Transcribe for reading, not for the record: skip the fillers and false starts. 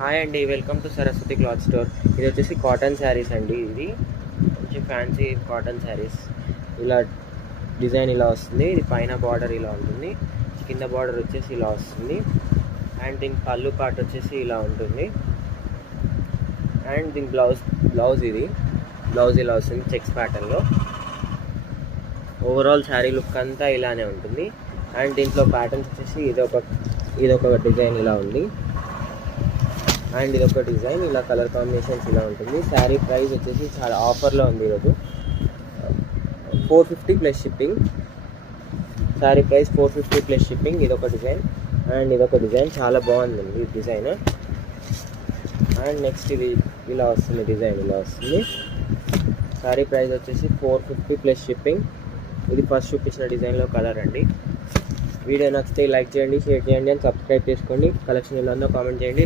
Hi అండి, welcome to Saraswati cloth store. ఇది వచ్చేసి కాటన్ శారీస్ అండి. ఇది కొంచెం ఫ్యాన్సీ కాటన్ శారీస్. ఇలా డిజైన్ ఇలా వస్తుంది. ఇది పైన బార్డర్ ఇలా ఉంటుంది, కింద బార్డర్ వచ్చేసి ఇలా వస్తుంది. అండ్ దీని పళ్ళు పార్ట్ వచ్చేసి ఇలా ఉంటుంది. అండ్ దీని బ్లౌజ్ ఇలా వస్తుంది చెక్స్ ప్యాటర్న్లో. ఓవరాల్ శారీ లుక్ అంతా ఇలానే ఉంటుంది. అండ్ దీంట్లో ప్యాటర్న్స్ వచ్చేసి ఇదొక డిజైన్ ఇలా ఉంది. అండ్ ఇదొక డిజైన్ ఇలా కలర్ కాంబినేషన్స్ ఇలా ఉంటుంది. శారీ ప్రైస్ వచ్చేసి చాలా ఆఫర్లో ఉంది ఈరోజు. 450 plus shipping. Sari price 450 plus shipping. ఇదొక డిజైన్ అండ్ ఇదొక డిజైన్ చాలా బాగుందండి ఈ డిజైన్. అండ్ నెక్స్ట్ ఇది ఇలా వస్తుంది, డిజైన్ ఇలా వస్తుంది. శారీ ప్రైస్ వచ్చేసి 450 ప్లస్ షిప్పింగ్. ఇది ఫస్ట్ చూపించిన డిజైన్లో కలర్ అండి. వీడియో నచ్చితే లైక్ చేయండి, షేర్ చేయండి అండ్ సబ్స్క్రైబ్ చేసుకోండి. కలెక్షన్ ఇలా ఉందో కామెంట్ చేయండి.